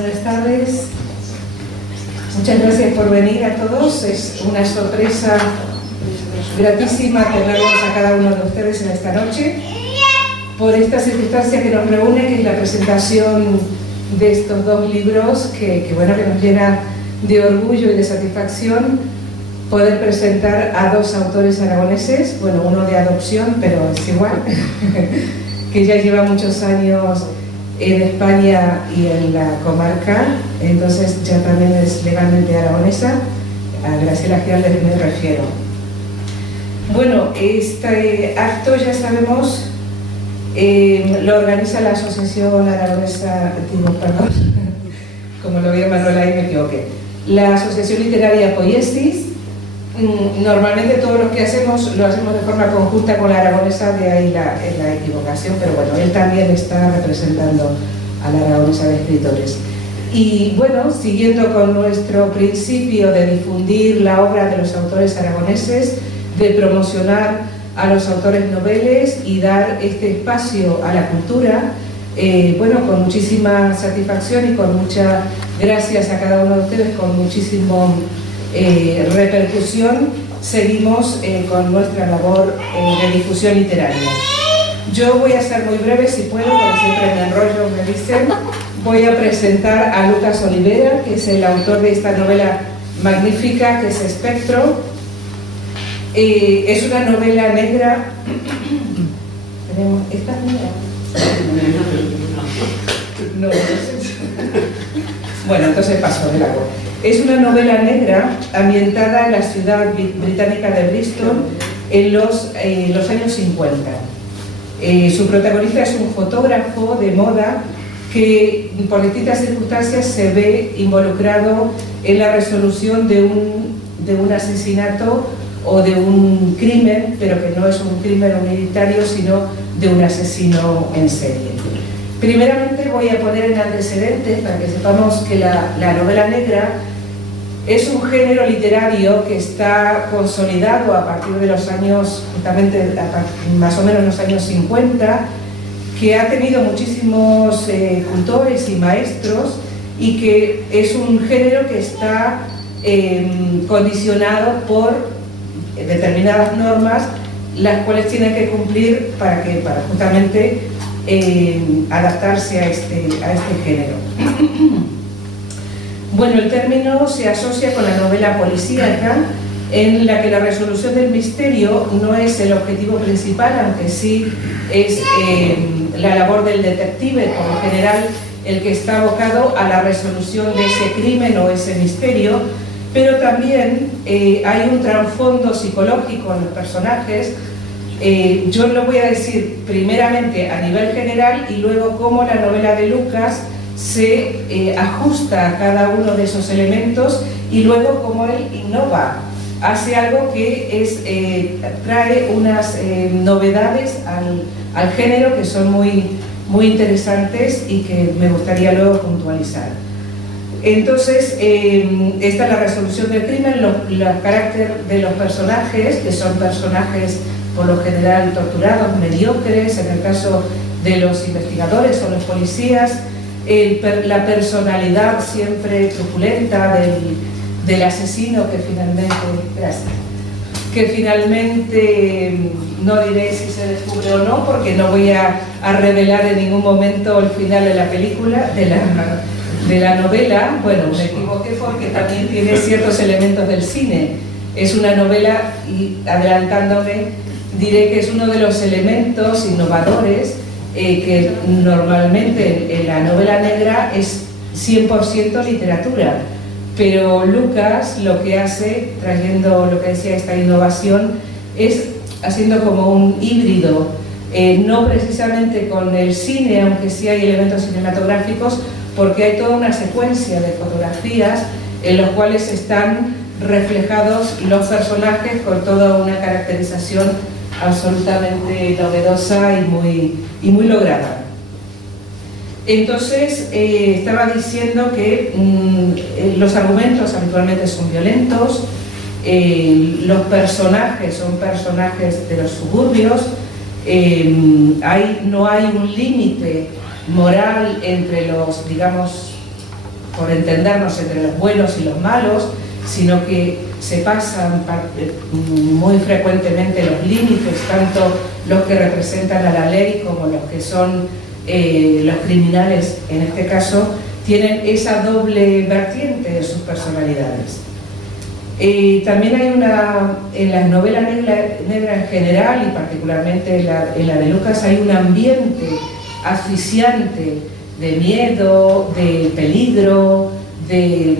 Buenas tardes. Muchas gracias por venir a todos. Es una sorpresa gratísima tenerlos a cada uno de ustedes en esta noche por esta circunstancia que nos reúne, que es la presentación de estos dos libros que nos llena de orgullo y de satisfacción poder presentar a dos autores aragoneses, bueno, uno de adopción, pero es igual, que ya lleva muchos años en España y en la comarca, entonces ya también es legalmente aragonesa. A Graciela Giales me refiero. Bueno, este acto, ya sabemos, lo organiza la Asociación Aragonesa, como lo vi a Manuela y me equivoqué, la Asociación Literaria Poiesis. Normalmente todo lo que hacemos lo hacemos de forma conjunta con la aragonesa, de ahí la equivocación, pero bueno, él también está representando a la aragonesa de escritores. Y bueno, siguiendo con nuestro principio de difundir la obra de los autores aragoneses, de promocionar a los autores noveles y dar este espacio a la cultura, bueno, con muchísima satisfacción y con muchas gracias a cada uno de ustedes, con muchísimo repercusión, seguimos con nuestra labor de difusión literaria. Yo voy a ser muy breve si puedo, porque siempre me enrollo, me dicen. Voy a presentar a Lucas Olivera, que es el autor de esta novela magnífica que es Espectro. Es una novela negra. ¿Tenemos esta negra? No, bueno, entonces paso de largo. Es una novela negra ambientada en la ciudad británica de Bristol en los años 50. Su protagonista es un fotógrafo de moda que por distintas circunstancias se ve involucrado en la resolución de un asesinato o de un crimen, pero que no es un crimen humanitario, sino de un asesino en serie. Primeramente voy a poner en antecedentes para que sepamos que la novela negra es un género literario que está consolidado a partir de los años, justamente más o menos los años 50, que ha tenido muchísimos cultores y maestros y que es un género que está condicionado por determinadas normas, las cuales tiene que cumplir para justamente adaptarse a este género. Bueno, el término se asocia con la novela policíaca, en la que la resolución del misterio no es el objetivo principal, aunque sí es la labor del detective, por lo general el que está abocado a la resolución de ese crimen o ese misterio, pero también hay un trasfondo psicológico en los personajes. Yo lo voy a decir primeramente a nivel general y luego cómo la novela de Lucas se ajusta a cada uno de esos elementos y luego cómo él innova, hace algo que trae unas novedades al género que son muy interesantes y que me gustaría luego puntualizar. Entonces, esta es la resolución del crimen, el carácter de los personajes, que son personajes por lo general torturados, mediocres, en el caso de los investigadores o los policías, la personalidad siempre truculenta del asesino que finalmente no diré si se descubre o no, porque no voy a revelar en ningún momento el final de la película, de la novela. Bueno, me equivoqué porque también tiene ciertos elementos del cine. Es una novela, y adelantándome, diré que es uno de los elementos innovadores que normalmente en la novela negra es 100% literatura, pero Lucas lo que hace, trayendo lo que decía esta innovación, es haciendo como un híbrido, no precisamente con el cine, aunque sí hay elementos cinematográficos, porque hay toda una secuencia de fotografías en los cuales están reflejados los personajes con toda una caracterización absolutamente novedosa y muy lograda. Entonces, estaba diciendo que los argumentos habitualmente son violentos, los personajes son personajes de los suburbios, no hay un límite moral entre los, digamos, por entendernos entre los buenos y los malos, sino que se pasan muy frecuentemente los límites, tanto los que representan a la ley como los que son los criminales, en este caso, tienen esa doble vertiente de sus personalidades. También hay en las novelas negras en general y particularmente en la de Lucas hay un ambiente asfixiante de miedo, de peligro, de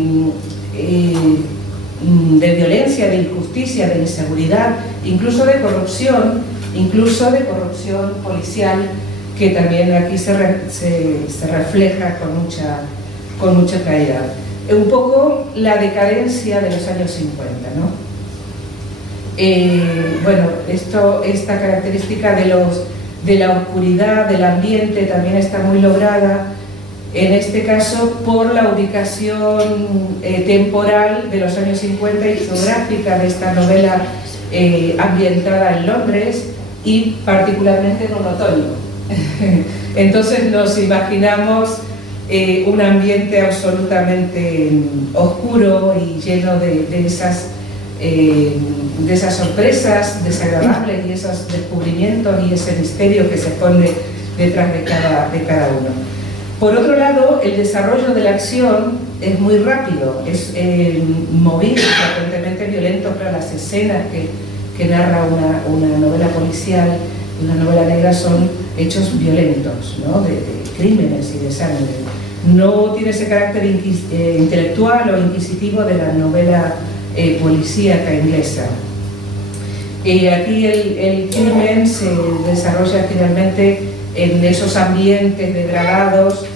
violencia, de injusticia, de inseguridad, incluso de corrupción policial, que también aquí se refleja con mucha claridad. Un poco la decadencia de los años 50, ¿no? Bueno, esta característica de la oscuridad, del ambiente, también está muy lograda, en este caso por la ubicación temporal de los años 50 y geográfica de esta novela ambientada en Londres y particularmente en un otoño. Entonces nos imaginamos un ambiente absolutamente oscuro y lleno de esas sorpresas desagradables y esos descubrimientos y ese misterio que se esconde detrás de cada uno. Por otro lado, el desarrollo de la acción es muy rápido, es movido, frecuentemente violento, pero las escenas que narra una novela policial, una novela negra, son hechos violentos, ¿no? de crímenes y de sangre. No tiene ese carácter intelectual o inquisitivo de la novela policíaca inglesa. Aquí el crimen se desarrolla finalmente en esos ambientes degradados,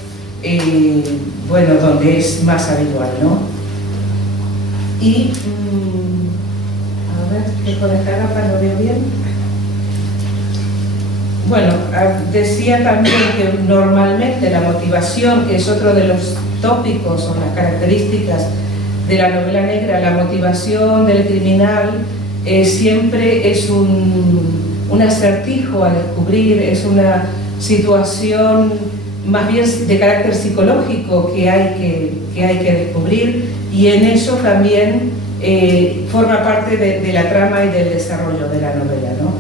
bueno, donde es más habitual, ¿no? Y, a ver, que con esta gafas lo veo bien. Bueno, decía también que normalmente la motivación, que es otro de los tópicos o las características de la novela negra, la motivación del criminal siempre es un acertijo a descubrir, es una situación más bien de carácter psicológico que hay que descubrir, y en eso también forma parte de la trama y del desarrollo de la novela, ¿no?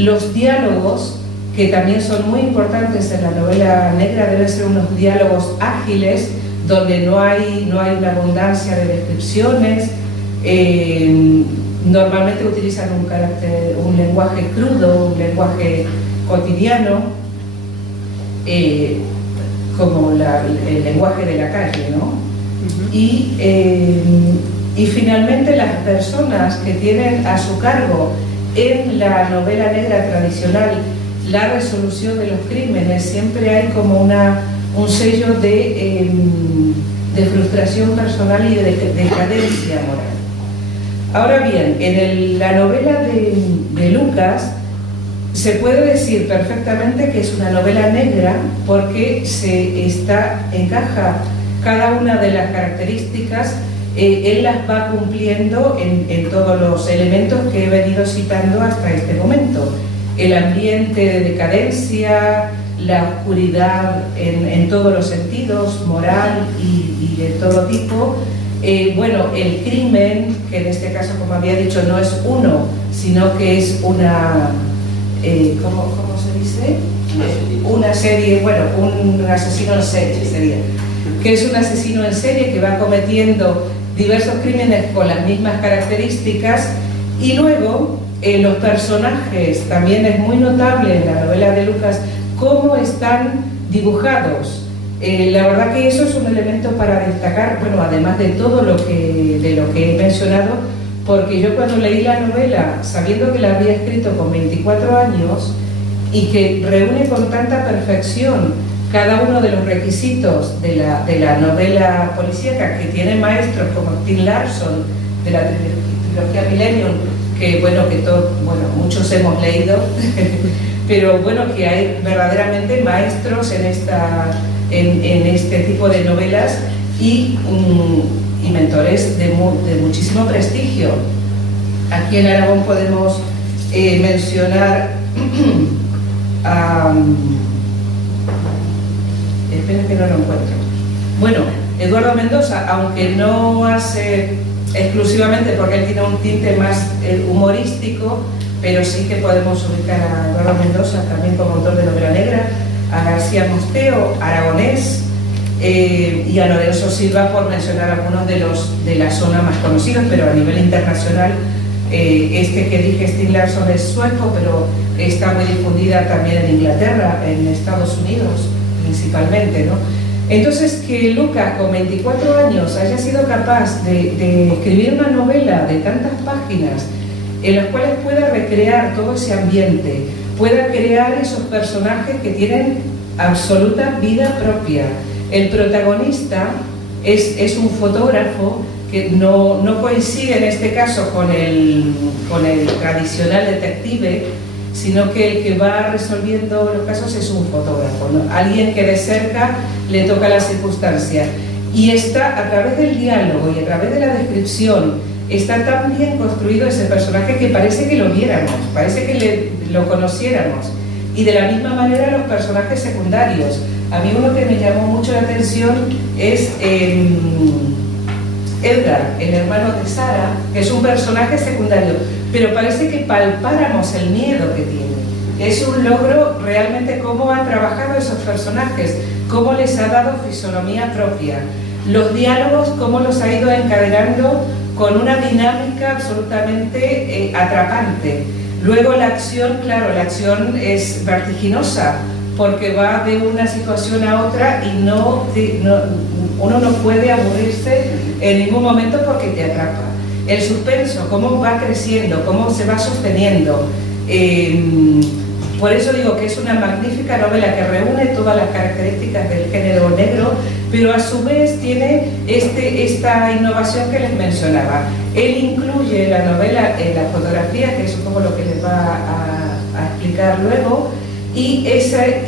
Los diálogos, que también son muy importantes en la novela negra, deben ser unos diálogos ágiles, donde no hay una abundancia de descripciones, normalmente utilizan un lenguaje crudo, un lenguaje cotidiano, como el lenguaje de la calle, ¿no? Y finalmente las personas que tienen a su cargo en la novela negra tradicional la resolución de los crímenes, siempre hay como un sello de frustración personal y de decadencia moral. Ahora bien, en la novela de Lucas se puede decir perfectamente que es una novela negra porque encaja cada una de las características, él las va cumpliendo en todos los elementos que he venido citando hasta este momento. El ambiente de decadencia, la oscuridad en todos los sentidos, moral y de todo tipo. Bueno, el crimen, que en este caso, como había dicho, no es uno, sino que es una... ¿cómo se dice? Una serie, bueno, un asesino en serie sería. Que es un asesino en serie que va cometiendo diversos crímenes con las mismas características, y luego los personajes, también es muy notable en la novela de Lucas cómo están dibujados. La verdad que eso es un elemento para destacar, bueno, además de todo lo que he mencionado, porque yo cuando leí la novela, sabiendo que la había escrito con 24 años y que reúne con tanta perfección cada uno de los requisitos de la novela policíaca, que tiene maestros como Stieg Larsson de la trilogía Millennium, que bueno, muchos hemos leído, pero bueno, que hay verdaderamente maestros en este tipo de novelas y mentores de muchísimo prestigio. Aquí en Aragón podemos mencionar a... espero que no lo encuentro. Bueno, Eduardo Mendoza, aunque no hace exclusivamente porque él tiene un tinte más humorístico, pero sí que podemos ubicar a Eduardo Mendoza también como autor de novela negra, a García Mosteo, Aragonés y a Lorenzo Silva, por mencionar algunos de la zona más conocidos, pero a nivel internacional este que dije, Stieg Larsson, es sueco, pero está muy difundida también en Inglaterra, en Estados Unidos principalmente, ¿no? Entonces, que Lucas, con 24 años, haya sido capaz de escribir una novela de tantas páginas en las cuales pueda recrear todo ese ambiente, pueda crear esos personajes que tienen absoluta vida propia. El protagonista es un fotógrafo que no coincide en este caso con el tradicional detective, sino que el que va resolviendo los casos es un fotógrafo, ¿no? Alguien que de cerca le toca la circunstancia. Y está, a través del diálogo y a través de la descripción, está tan bien construido ese personaje que parece que lo viéramos, parece que lo conociéramos. Y de la misma manera los personajes secundarios. A mí uno que me llamó mucho la atención es Edgar, el hermano de Sara, que es un personaje secundario, pero parece que palpáramos el miedo que tiene. Es un logro realmente cómo han trabajado esos personajes, cómo les ha dado fisonomía propia. Los diálogos, cómo los ha ido encadenando con una dinámica absolutamente atrapante. Luego la acción, claro, la acción es vertiginosa, porque va de una situación a otra y uno no puede aburrirse en ningún momento porque te atrapa. El suspenso, cómo va creciendo, cómo se va sosteniendo. Por eso digo que es una magnífica novela que reúne todas las características del género negro, pero a su vez tiene esta innovación que les mencionaba. Él incluye la novela en la fotografía, que es un poco lo que les va a explicar luego, y ese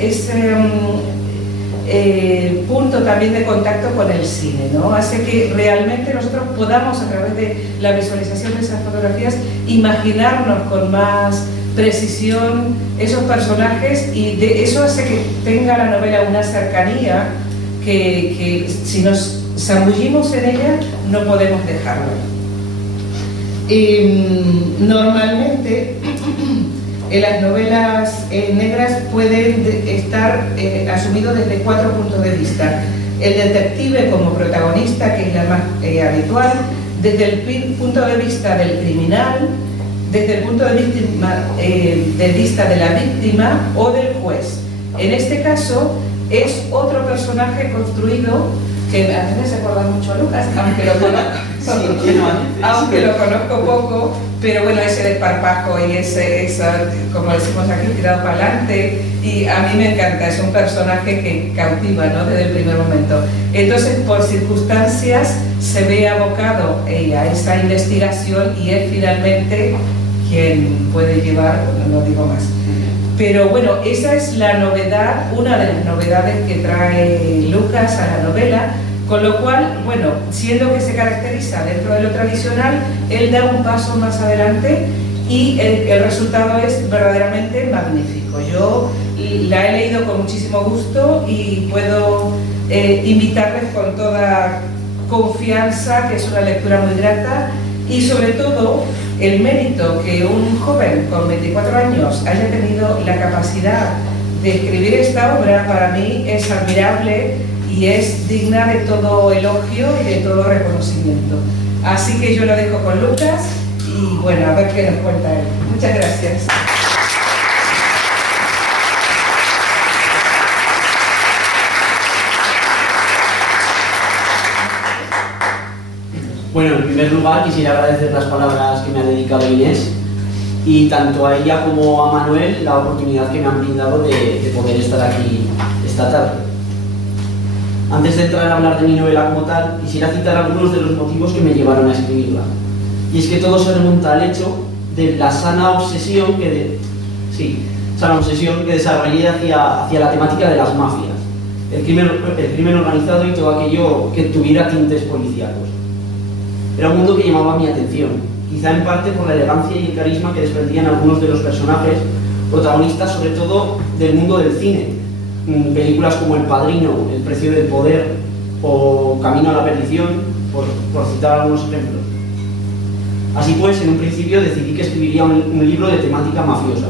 punto también de contacto con el cine, ¿no? Hace que realmente nosotros podamos, a través de la visualización de esas fotografías, imaginarnos con más precisión esos personajes, y de eso hace que tenga la novela una cercanía que si nos zambullimos en ella no podemos dejarla. Normalmente en las novelas negras pueden estar asumidos desde 4 puntos de vista. El detective como protagonista, que es la más habitual, desde el punto de vista del criminal, desde el punto de vista de la víctima o del juez. En este caso es otro personaje construido que a mí me recuerda mucho a Lucas, aunque lo conozco poco, pero bueno, ese desparpajo y ese, como decimos aquí, tirado para adelante, y a mí me encanta, es un personaje que cautiva, ¿no?, desde el primer momento. Entonces, por circunstancias, se ve abocado a esa investigación y es finalmente quien puede llevar, no digo más. Pero bueno, esa es la novedad, una de las novedades que trae Lucas a la novela, con lo cual, bueno, siendo que se caracteriza dentro de lo tradicional, él da un paso más adelante y el resultado es verdaderamente magnífico. Yo la he leído con muchísimo gusto y puedo invitarles con toda confianza, que es una lectura muy grata, y sobre todo el mérito que un joven con 24 años haya tenido la capacidad de escribir esta obra, para mí es admirable y es digna de todo elogio y de todo reconocimiento. Así que yo lo dejo con Lucas y bueno, a ver qué nos cuenta él. Muchas gracias. Bueno, en primer lugar quisiera agradecer las palabras que me ha dedicado Inés, y tanto a ella como a Manuel la oportunidad que me han brindado de poder estar aquí esta tarde. Antes de entrar a hablar de mi novela como tal, quisiera citar algunos de los motivos que me llevaron a escribirla. Y es que todo se remonta al hecho de la sana obsesión que desarrollé hacia la temática de las mafias, el crimen organizado y todo aquello que tuviera tintes policíacos. Era un mundo que llamaba mi atención, quizá en parte por la elegancia y el carisma que desprendían algunos de los personajes protagonistas, sobre todo del mundo del cine. Películas como El Padrino, El precio del poder, o Camino a la perdición, por citar algunos ejemplos. Así pues, en un principio decidí que escribiría un libro de temática mafiosa,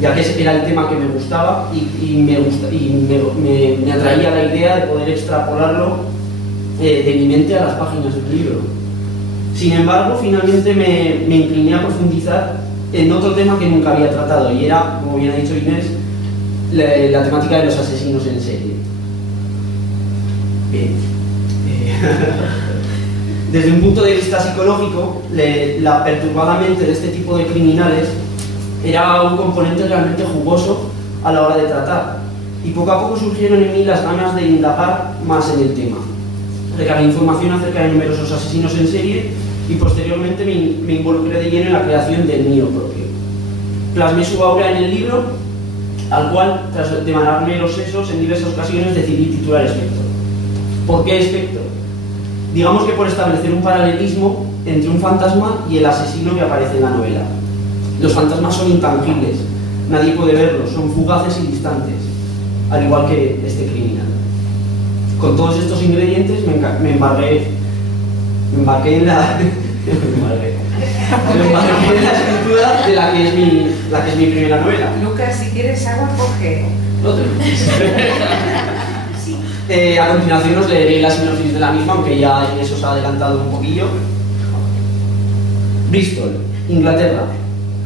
ya que era el tema que me gustaba y me atraía la idea de poder extrapolarlo de mi mente a las páginas del libro. Sin embargo, finalmente me incliné a profundizar en otro tema que nunca había tratado, y era, como bien ha dicho Inés, la temática de los asesinos en serie. Bien. Desde un punto de vista psicológico, la perturbada mente de este tipo de criminales era un componente realmente jugoso a la hora de tratar, y poco a poco surgieron en mí las ganas de indagar más en el tema. Recabé información acerca de numerosos asesinos en serie y posteriormente me involucré de lleno en la creación del mío propio. Plasmé su obra en el libro, al cual, tras demandarme los sesos, en diversas ocasiones decidí titular Espectro. ¿Por qué Espectro? Digamos que por establecer un paralelismo entre un fantasma y el asesino que aparece en la novela. Los fantasmas son intangibles, nadie puede verlos, son fugaces y distantes, al igual que este criminal. Con todos estos ingredientes me embarqué en la escritura de la que es mi primera novela. Lucas, si quieres agua, coge. No te A continuación os leeré la sinopsis de la misma, aunque ya en eso os ha adelantado un poquillo. Bristol, Inglaterra,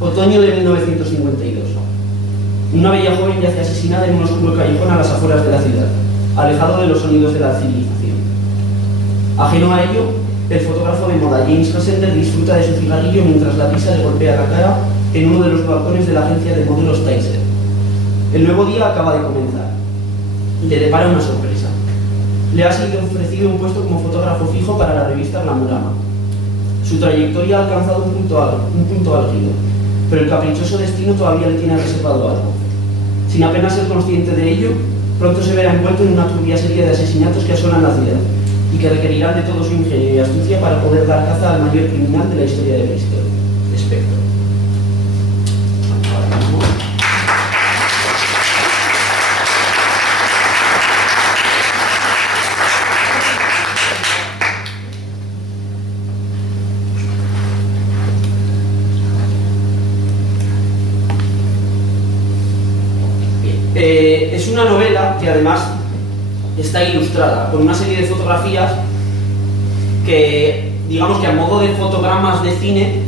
otoño de 1952. Una bella joven yace asesinada en un oscuro callejón a las afueras de la ciudad, alejado de los sonidos de la civilización. Ajeno a ello, el fotógrafo de moda James Hassender disfruta de su cigarrillo mientras la brisa le golpea la cara en uno de los balcones de la agencia de modelos Tyser. El nuevo día acaba de comenzar. Le depara una sorpresa. Le ha sido ofrecido un puesto como fotógrafo fijo para la revista Glamorama. Su trayectoria ha alcanzado un punto álgido, pero el caprichoso destino todavía le tiene reservado algo. Sin apenas ser consciente de ello, pronto se verá envuelto en una turbia serie de asesinatos que asolan la ciudad y que requerirán de todo su ingenio y astucia para poder dar caza al mayor criminal de la historia de Bristol, Espectro. Es una novela que además está ilustrada con una serie de fotografías que, digamos que a modo de fotogramas de cine,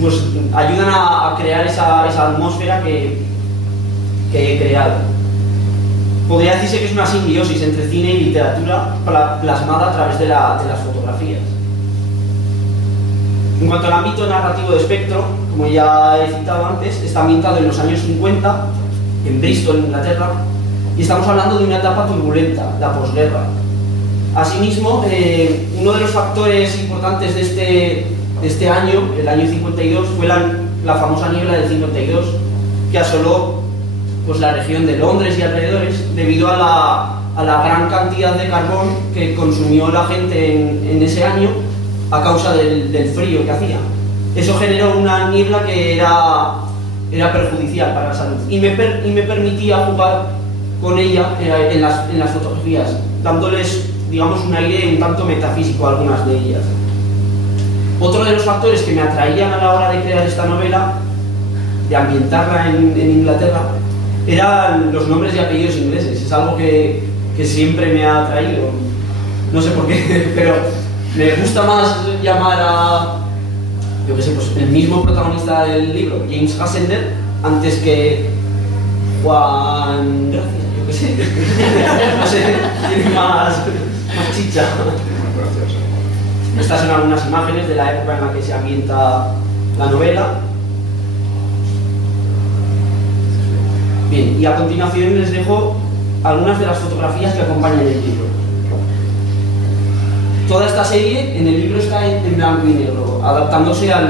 pues ayudan a crear esa atmósfera que he creado. Podría decirse que es una simbiosis entre cine y literatura plasmada a través de las fotografías. En cuanto al ámbito narrativo de Espectro, como ya he citado antes, está ambientado en los años 50, en Bristol, Inglaterra, y estamos hablando de una etapa turbulenta, la posguerra. Asimismo, uno de los factores importantes de este año, el año 52, fue la famosa niebla del 52, que asoló pues, la región de Londres y alrededores, debido a la gran cantidad de carbón que consumió la gente en ese año a causa del frío que hacía. Eso generó una niebla que era perjudicial para la salud y me permitía jugar con ella en las fotografías, dándoles, digamos, un aire un tanto metafísico a algunas de ellas. Otro de los factores que me atraían a la hora de crear esta novela, de ambientarla en Inglaterra, eran los nombres y apellidos ingleses. Es algo que siempre me ha atraído, no sé por qué, pero me gusta más llamar a, yo qué sé, pues el mismo protagonista del libro, James Hassender, antes que Juan Gracias, yo qué sé. No sé, tiene más chicha. Estas son algunas imágenes de la época en la que se ambienta la novela. Bien, y a continuación les dejo algunas de las fotografías que acompañan el libro. Toda esta serie en el libro está en blanco y negro, adaptándose a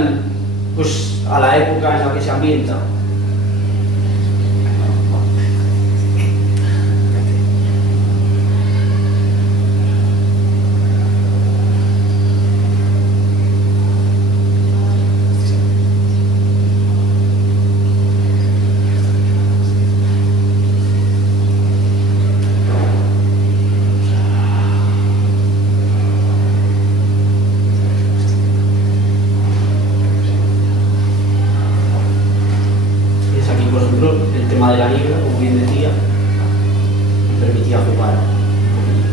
la época en la que se ambienta. tema de la niebla, como bien decía, me permitía jugar un poquillo.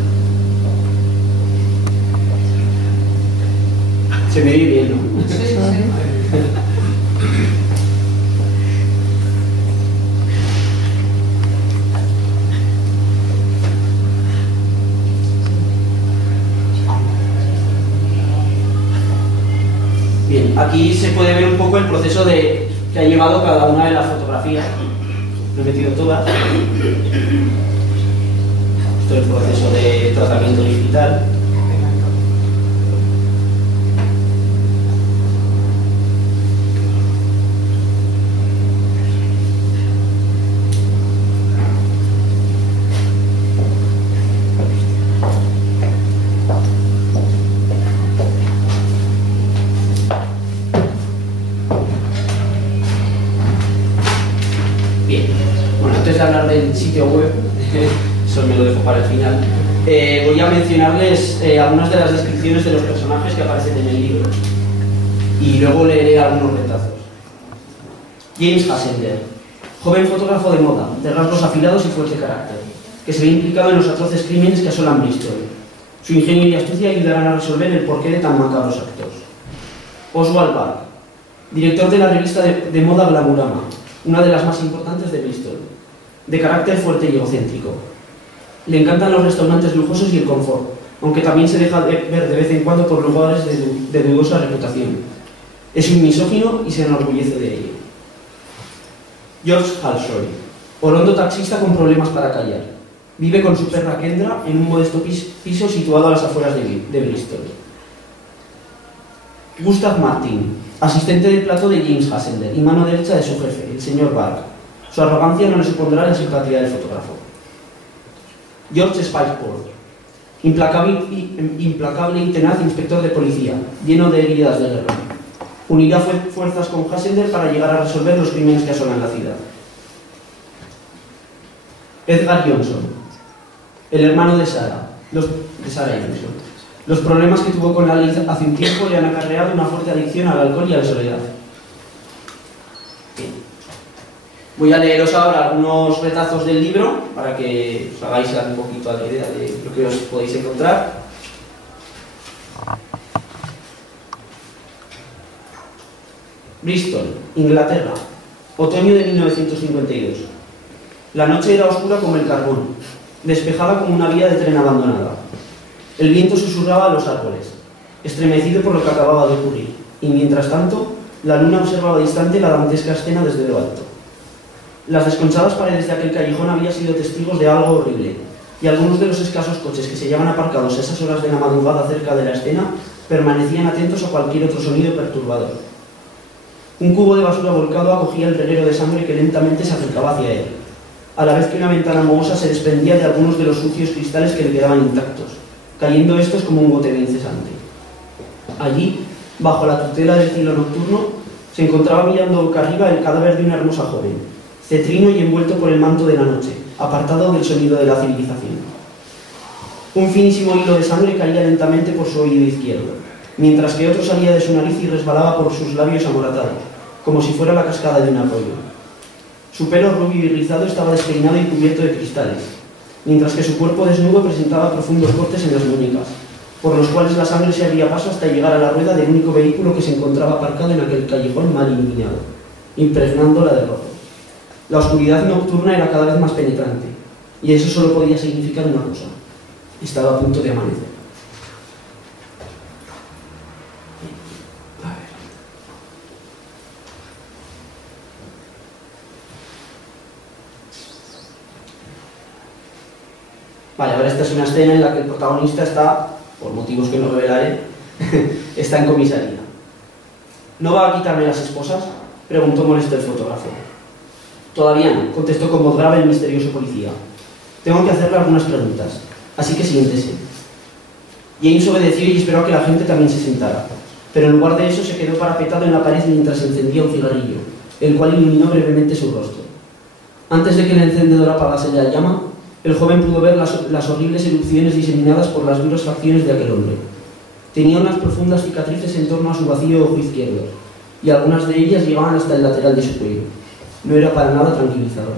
Se me oye bien, ¿no? Sí, sí. Bien, aquí se puede ver un poco el proceso que ha llevado cada una de las fotografías. Lo he metido todas. Esto es el proceso de tratamiento digital. Antes de hablar del sitio web, eso me lo dejo para el final, voy a mencionarles algunas de las descripciones de los personajes que aparecen en el libro y luego leeré algunos retazos. James Hassender, joven fotógrafo de moda, de rasgos afilados y fuerte carácter, que se ve implicado en los atroces crímenes que asolan Bristol. Su ingenio y astucia ayudarán a resolver el porqué de tan macabros actos. Oswald Bark, director de la revista de moda Glamourama, una de las más importantes de Bristol. De carácter fuerte y egocéntrico. Le encantan los restaurantes lujosos y el confort, aunque también se deja ver de vez en cuando por lugares de dudosa reputación. Es un misógino y se enorgullece de ello. George Halsroy, orondo taxista con problemas para callar. Vive con su perra Kendra en un modesto piso situado a las afueras de Bristol. Gustav Martin, asistente de plato de James Hassender y mano derecha de su jefe, el señor Bark. Su arrogancia no le supondrá la simpatía del fotógrafo. George Spilesport, implacable y tenaz inspector de policía, lleno de heridas de guerra. Unirá fuerzas con Hassender para llegar a resolver los crímenes que asolan la ciudad. Edgar Johnson, el hermano de Sarah Johnson. Los problemas que tuvo con la ley hace un tiempo le han acarreado una fuerte adicción al alcohol y a la soledad. Voy a leeros ahora algunos retazos del libro para que os hagáis un poquito a la idea de lo que os podéis encontrar. Bristol, Inglaterra, otoño de 1952. La noche era oscura como el carbón, despejada como una vía de tren abandonada. El viento susurraba a los árboles, estremecido por lo que acababa de ocurrir, y mientras tanto, la luna observaba distante la dantesca escena desde lo alto. Las desconchadas paredes de aquel callejón habían sido testigos de algo horrible, y algunos de los escasos coches que se hallaban aparcados a esas horas de la madrugada cerca de la escena permanecían atentos a cualquier otro sonido perturbador. Un cubo de basura volcado acogía el reguero de sangre que lentamente se acercaba hacia él, a la vez que una ventana mohosa se desprendía de algunos de los sucios cristales que le quedaban intactos, cayendo estos como un goteo incesante. Allí, bajo la tutela del cielo nocturno, se encontraba mirando boca arriba el cadáver de una hermosa joven, cetrino y envuelto por el manto de la noche, apartado del sonido de la civilización. Un finísimo hilo de sangre caía lentamente por su oído izquierdo, mientras que otro salía de su nariz y resbalaba por sus labios amoratados, como si fuera la cascada de un arroyo. Su pelo rubio y rizado estaba despeinado y cubierto de cristales, mientras que su cuerpo desnudo presentaba profundos cortes en las muñecas, por los cuales la sangre se abría paso hasta llegar a la rueda del único vehículo que se encontraba aparcado en aquel callejón mal iluminado, impregnándola de rojo. La oscuridad nocturna era cada vez más penetrante, y eso solo podía significar una cosa: estaba a punto de amanecer. Vale, ahora esta es una escena en la que el protagonista está, por motivos que no revelaré, está en comisaría. ¿No va a quitarme las esposas?, preguntó molesto el fotógrafo. Todavía no, contestó con voz grave el misterioso policía. Tengo que hacerle algunas preguntas, así que siéntese. James obedeció y esperó a que la gente también se sentara, pero en lugar de eso se quedó parapetado en la pared mientras encendía un cigarrillo, el cual iluminó brevemente su rostro. Antes de que el encendedor apagase la llama, el joven pudo ver las horribles erupciones diseminadas por las duras facciones de aquel hombre. Tenía unas profundas cicatrices en torno a su vacío ojo izquierdo, y algunas de ellas llegaban hasta el lateral de su cuello. No era para nada tranquilizador.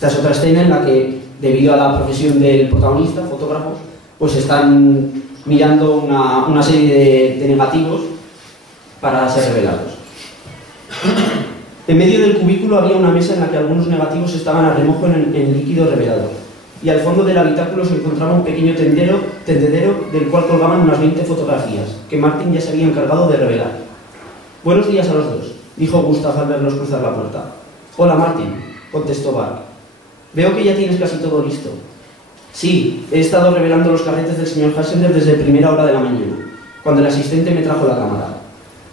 Esta es otra escena en la que, debido a la profesión del protagonista, fotógrafo, pues están mirando una serie de negativos para ser revelados. En medio del cubículo había una mesa en la que algunos negativos estaban a remojo en líquido revelado, y al fondo del habitáculo se encontraba un pequeño tendedero del cual colgaban unas 20 fotografías, que Martin ya se había encargado de revelar. «Buenos días a los dos», dijo Gustav al verlos cruzar la puerta. «Hola, Martin», contestó Bart. «Veo que ya tienes casi todo listo». «Sí, he estado revelando los carretes del señor Hassender desde primera hora de la mañana, cuando el asistente me trajo la cámara.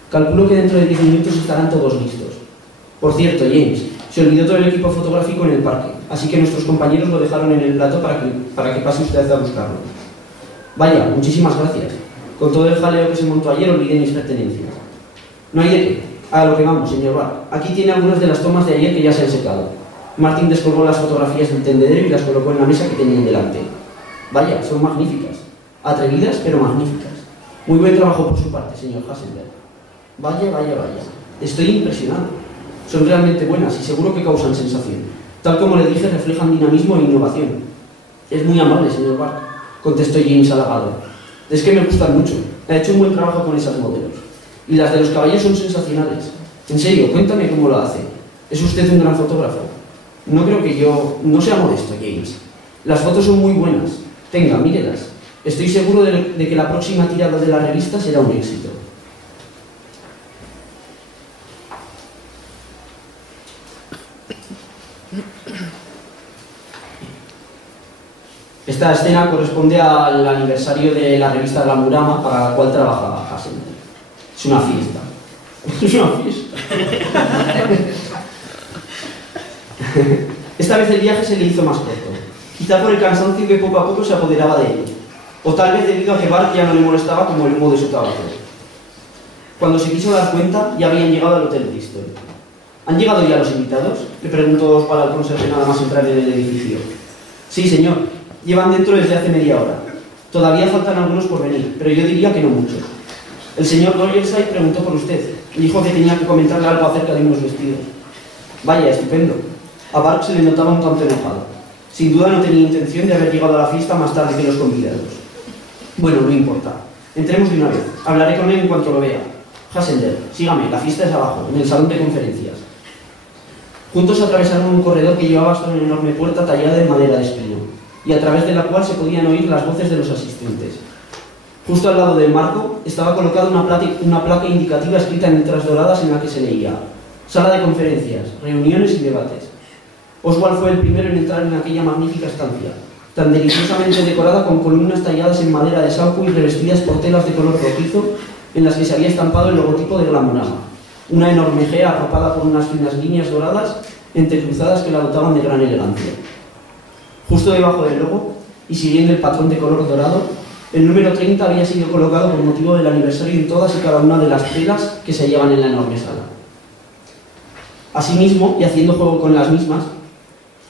Calculo que dentro de 10 minutos estarán todos listos. Por cierto, James, se olvidó todo el equipo fotográfico en el parque, así que nuestros compañeros lo dejaron en el plato para que pase usted a buscarlo». «Vaya, muchísimas gracias. Con todo el jaleo que se montó ayer olvidé mis pertenencias». «No hay de qué. A lo que vamos, señor Bart. Aquí tiene algunas de las tomas de ayer que ya se han secado». Martin descolgó las fotografías del tendedero y las colocó en la mesa que tenían delante. «Vaya, son magníficas. Atrevidas, pero magníficas. Muy buen trabajo por su parte, señor Hassender». «Vaya, vaya, vaya. Estoy impresionado. Son realmente buenas y seguro que causan sensación. Tal como le dije, reflejan dinamismo e innovación». «Es muy amable, señor Bart», contestó James halagado. «Es que me gustan mucho. Ha hecho un buen trabajo con esas modelos. Y las de los caballos son sensacionales. En serio, cuéntame cómo lo hace. Es usted un gran fotógrafo». «No creo que yo... No sea modesto, James. Las fotos son muy buenas. Tenga, mírelas. Estoy seguro de que la próxima tirada de la revista será un éxito». Esta escena corresponde al aniversario de la revista Glamurama para la cual trabajaba Hassender. Es una fiesta. Es una fiesta. Esta vez el viaje se le hizo más corto, quizá por el cansancio que poco a poco se apoderaba de él, o tal vez debido a que Bart ya no le molestaba como el humo de su tabaco. Cuando se quiso dar cuenta, ya habían llegado al Hotel Bristol. «¿Han llegado ya los invitados?», le preguntó Oswald al conserje nada más entrar en el edificio. «Sí, señor. Llevan dentro desde hace media hora. Todavía faltan algunos por venir, pero yo diría que no muchos. El señor Dollerside preguntó por usted. Dijo que tenía que comentarle algo acerca de unos vestidos». «Vaya, estupendo». A Bart se le notaba un tanto enojado. Sin duda no tenía intención de haber llegado a la fiesta más tarde que los convidados. «Bueno, no importa. Entremos de una vez. Hablaré con él en cuanto lo vea. Hassender, sígame, la fiesta es abajo, en el salón de conferencias». Juntos atravesaron un corredor que llevaba hasta una enorme puerta tallada en madera de espino, y a través de la cual se podían oír las voces de los asistentes. Justo al lado del marco estaba colocada una placa indicativa escrita en letras doradas en la que se leía: «Sala de conferencias, reuniones y debates». Oswald fue el primero en entrar en aquella magnífica estancia, tan deliciosamente decorada con columnas talladas en madera de sauco y revestidas por telas de color rojizo en las que se había estampado el logotipo de Glamurama, una enorme gea arropada por unas finas líneas doradas entrecruzadas que la dotaban de gran elegancia. Justo debajo del logo, y siguiendo el patrón de color dorado, el número 30 había sido colocado por motivo del aniversario en todas y cada una de las telas que se hallaban en la enorme sala. Asimismo, y haciendo juego con las mismas,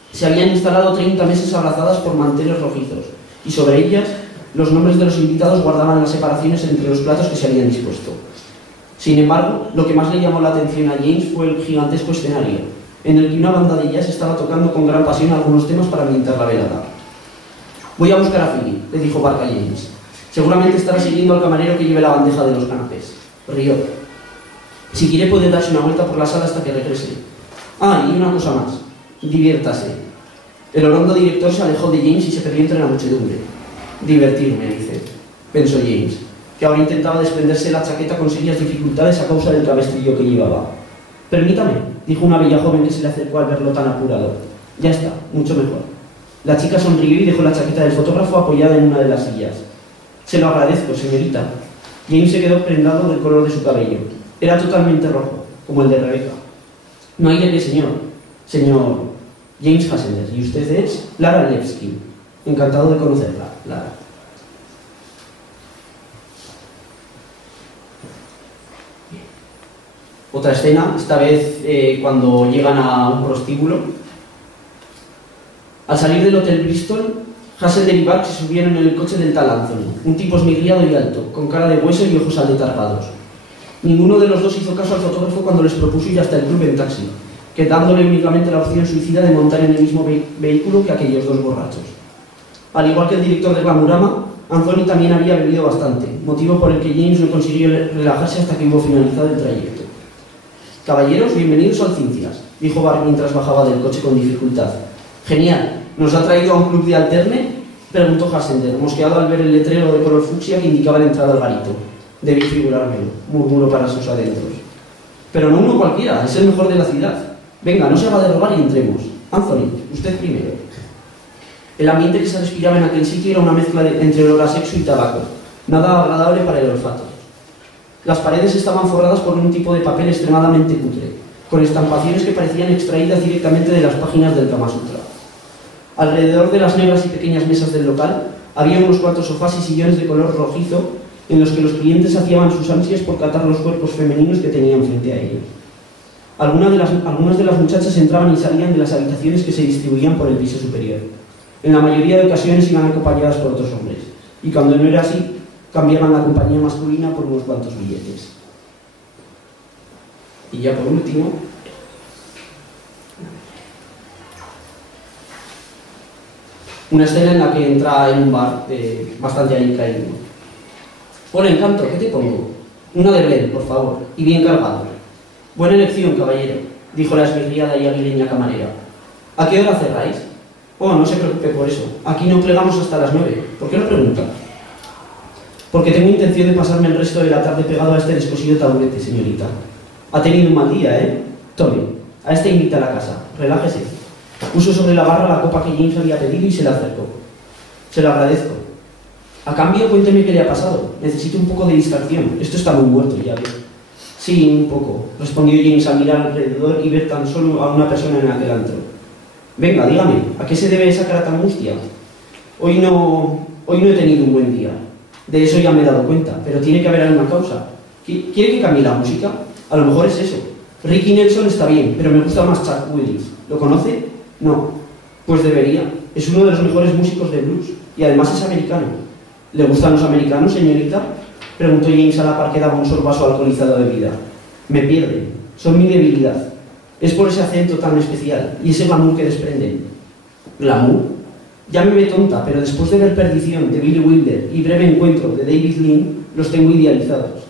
se habían instalado 30 mesas abrazadas por manteles rojizos, y sobre ellas los nombres de los invitados guardaban las separaciones entre los platos que se habían dispuesto. Sin embargo, lo que más le llamó la atención a James fue el gigantesco escenario, en el que una banda de jazz estaba tocando con gran pasión algunos temas para ambientar la velada. «Voy a buscar a Philly», le dijo Bart a James. «Seguramente estará siguiendo al camarero que lleve la bandeja de los canapés». Rió. «Si quiere puede darse una vuelta por la sala hasta que regrese. Ah, y una cosa más. Diviértase». El orondo director se alejó de James y se perdió entre la muchedumbre. «Divertirme», dice, pensó James, que ahora intentaba desprenderse la chaqueta con serias dificultades a causa del cabestrillo que llevaba. «Permítame», dijo una bella joven que se le acercó al verlo tan apurado. «Ya está, mucho mejor». La chica sonrió y dejó la chaqueta del fotógrafo apoyada en una de las sillas. «Se lo agradezco, señorita». James se quedó prendado del color de su cabello. Era totalmente rojo, como el de Rebecca. «No hay de qué, señor. Señor James Hassender. Y usted es Lara Levski. Encantado de conocerla, Lara». Otra escena, esta vez cuando llegan a un prostíbulo. Al salir del Hotel Bristol, Hassender y Bart se subieron en el coche del tal Anthony, un tipo esmirriado y alto, con cara de hueso y ojos aletargados. Ninguno de los dos hizo caso al fotógrafo cuando les propuso ir hasta el club en taxi, dándole únicamente la opción suicida de montar en el mismo vehículo que aquellos dos borrachos. Al igual que el director de Glamurama, Anthony también había bebido bastante, motivo por el que James no consiguió relajarse hasta que hubo finalizado el trayecto. «Caballeros, bienvenidos al Cincias», dijo Bart mientras bajaba del coche con dificultad. «Genial, ¿nos ha traído a un club de alterne?», preguntó Hassender, mosqueado al ver el letrero de color fucsia que indicaba la entrada al garito. «Debí figurármelo», murmuró para sus adentros. «Pero no uno cualquiera, es el mejor de la ciudad. Venga, no se haga de rogar y entremos. Anthony, usted primero». El ambiente que se respiraba en aquel sitio era una mezcla entre olor a sexo y tabaco, nada agradable para el olfato. Las paredes estaban forradas por un tipo de papel extremadamente cutre, con estampaciones que parecían extraídas directamente de las páginas del Kama Sutra. Alrededor de las negras y pequeñas mesas del local había unos cuantos sofás y sillones de color rojizo en los que los clientes saciaban sus ansias por catar los cuerpos femeninos que tenían frente a ellos. Algunas de las muchachas entraban y salían de las habitaciones que se distribuían por el piso superior. En la mayoría de ocasiones iban acompañadas por otros hombres, y cuando no era así, cambiaban la compañía masculina por unos cuantos billetes. Y ya por último, una escena en la que entra en un bar bastante alicaído. «Hola, Encanto, ¿qué te pongo?» «Una de Blend, por favor, y bien cargado». «Buena elección, caballero», dijo la esbirriada y aguileña camarera. «¿A qué hora cerráis?» «Oh, no se preocupe por eso. Aquí no plegamos hasta las 9. ¿Por qué lo pregunta?» «Porque tengo intención de pasarme el resto de la tarde pegado a este descosido taburete, señorita. Ha tenido un mal día, ¿eh? Tome, a este invita a la casa. Relájese». Puso sobre la barra la copa que James había pedido y se la acercó. «Se lo agradezco. A cambio, cuénteme qué le ha pasado. Necesito un poco de distracción. Esto está muy muerto, ya ve». «Sí, un poco», respondió James al mirar alrededor y ver tan solo a una persona en aquel antro. «Venga, dígame, ¿a qué se debe esa cara tan mustia?» Hoy no he tenido un buen día. De eso ya me he dado cuenta, pero tiene que haber alguna causa. ¿Quiere que cambie la música? A lo mejor es eso. Ricky Nelson está bien, pero me gusta más Chuck Willis. ¿Lo conoce? No. Pues debería. Es uno de los mejores músicos de blues, y además es americano. ¿Le gustan los americanos, señorita?», preguntó James a la par que daba un sorbazo alcoholizado de vida. «Me pierden. Son mi debilidad. Es por ese acento tan especial y ese glamour que desprenden». «¿Glamour? Llámeme tonta, pero después de ver Perdición de Billy Wilder y Breve Encuentro de David Lean, los tengo idealizados.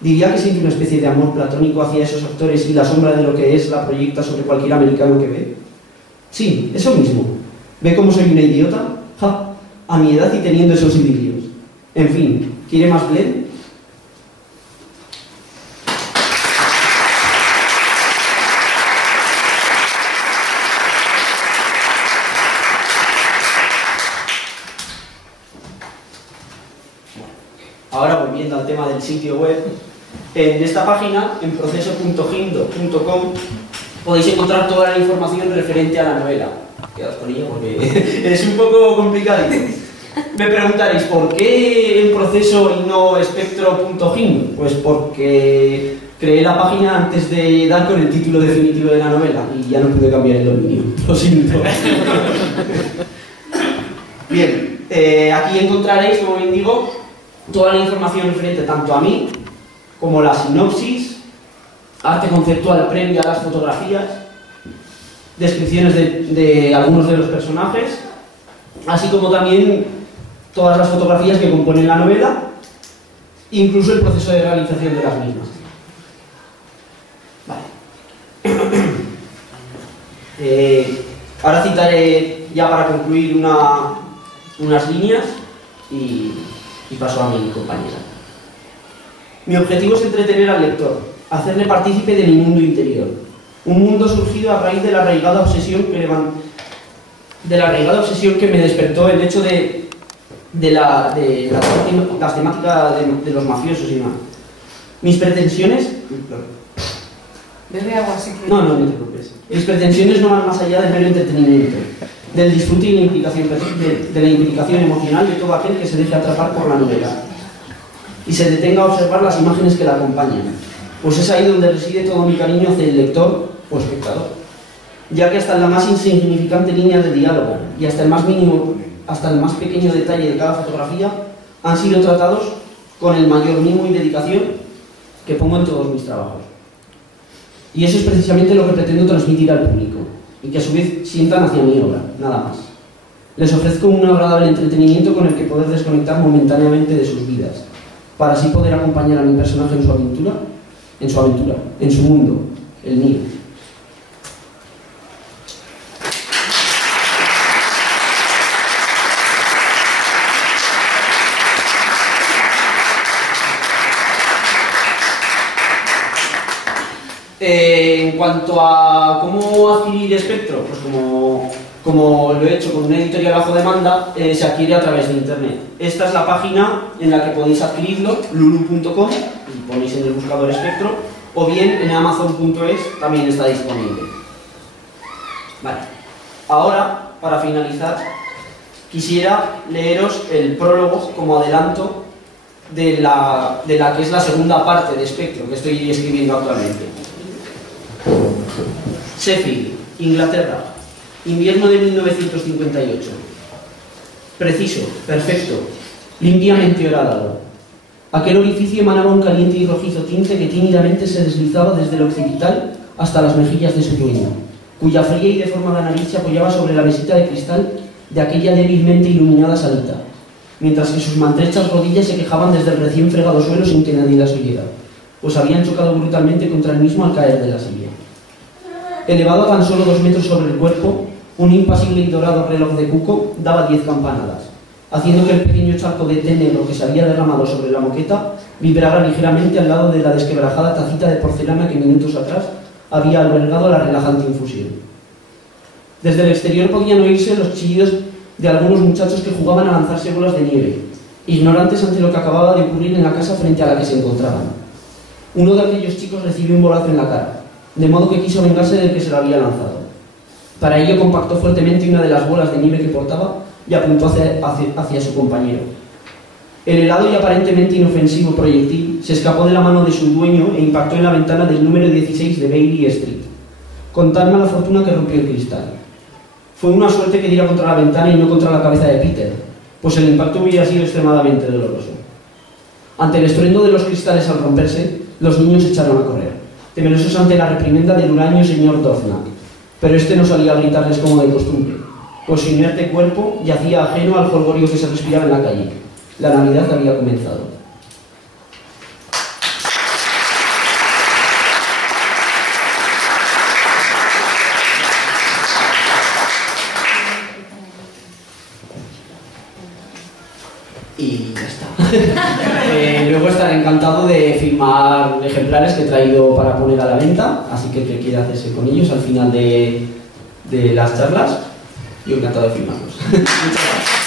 Diría que siente una especie de amor platónico hacia esos actores y la sombra de lo que es la proyecta sobre cualquier americano que ve». «Sí, eso mismo. ¿Ve cómo soy una idiota? ¡Ja! A mi edad y teniendo esos idilios. En fin, ¿quiere más Blend?» Ahora, volviendo al tema del sitio web, en esta página, en proceso.gindo.com, podéis encontrar toda la información referente a la novela. Quedaos con ella porque es un poco complicado. Me preguntaréis, ¿por qué en proceso y no espectro.gindo? Pues porque creé la página antes de dar con el título definitivo de la novela y ya no pude cambiar el dominio. Lo siento. Bien, aquí encontraréis, como bien digo, toda la información referente tanto a mí como la sinopsis, arte conceptual previa a las fotografías, descripciones de algunos de los personajes, así como también todas las fotografías que componen la novela, incluso el proceso de realización de las mismas. Vale. Ahora citaré ya para concluir unas líneas y paso a mi compañera. Mi objetivo es entretener al lector, hacerle partícipe de mi mundo interior. Un mundo surgido a raíz de la arraigada obsesión que me despertó el hecho de la temática de los mafiosos y demás. Mis pretensiones... Bebe agua, así que... No te preocupes. Mis pretensiones no van más allá del mero entretenimiento, del disfrute y de la implicación emocional de todo aquel que se deje atrapar por la novela y se detenga a observar las imágenes que la acompañan, pues es ahí donde reside todo mi cariño hacia el lector o espectador, ya que hasta en la más insignificante línea de diálogo y hasta el más pequeño detalle de cada fotografía han sido tratados con el mayor mimo y dedicación que pongo en todos mis trabajos. Y eso es precisamente lo que pretendo transmitir al público, y que a su vez sientan hacia mi obra, nada más. Les ofrezco un agradable entretenimiento con el que poder desconectar momentáneamente de sus vidas, para así poder acompañar a mi personaje en su aventura, en su mundo, el mío. En cuanto a cómo adquirir Espectro, pues como lo he hecho con una editorial bajo demanda, se adquiere a través de internet. Esta es la página en la que podéis adquirirlo, lulu.com, y ponéis en el buscador Espectro, o bien en amazon.es también está disponible. Vale. Ahora, para finalizar, quisiera leeros el prólogo como adelanto de la que es la segunda parte de Espectro que estoy escribiendo actualmente. Sheffield, Inglaterra, invierno de 1958. Preciso, perfecto, limpiamente horadado. Aquel orificio emanaba un caliente y rojizo tinte que tímidamente se deslizaba desde el occipital hasta las mejillas de su dueño, cuya fría y deformada nariz se apoyaba sobre la mesita de cristal de aquella débilmente iluminada salita, mientras que sus maltrechas rodillas se quejaban desde el recién fregado suelo sin que nadie las oyera, pues habían chocado brutalmente contra el mismo al caer de la silla. Elevado a tan solo 2 metros sobre el cuerpo, un impasible y dorado reloj de cuco daba 10 campanadas, haciendo que el pequeño charco de té negro que se había derramado sobre la moqueta vibrara ligeramente al lado de la desquebrajada tacita de porcelana que minutos atrás había albergado la relajante infusión. Desde el exterior podían oírse los chillidos de algunos muchachos que jugaban a lanzarse bolas de nieve, ignorantes ante lo que acababa de ocurrir en la casa frente a la que se encontraban. Uno de aquellos chicos recibió un bolazo en la cara, de modo que quiso vengarse del que se lo había lanzado. Para ello compactó fuertemente una de las bolas de nieve que portaba y apuntó hacia su compañero. El helado y aparentemente inofensivo proyectil se escapó de la mano de su dueño e impactó en la ventana del número 16 de Bailey Street, con tal mala fortuna que rompió el cristal. Fue una suerte que diera contra la ventana y no contra la cabeza de Peter, pues el impacto hubiera sido extremadamente doloroso. Ante el estruendo de los cristales al romperse, los niños echaron a correr, temerosos ante la reprimenda del huraño señor Dovnak, pero este no salía a gritarles como de costumbre, pues su inerte cuerpo yacía ajeno al jolgorio que se respiraba en la calle. La Navidad había comenzado. Y ya está. Luego estaré encantado de firmar ejemplares que he traído para poner a la venta, así que el que quiera hacerse con ellos al final de las charlas, yo encantado de firmarlos. Muchas gracias.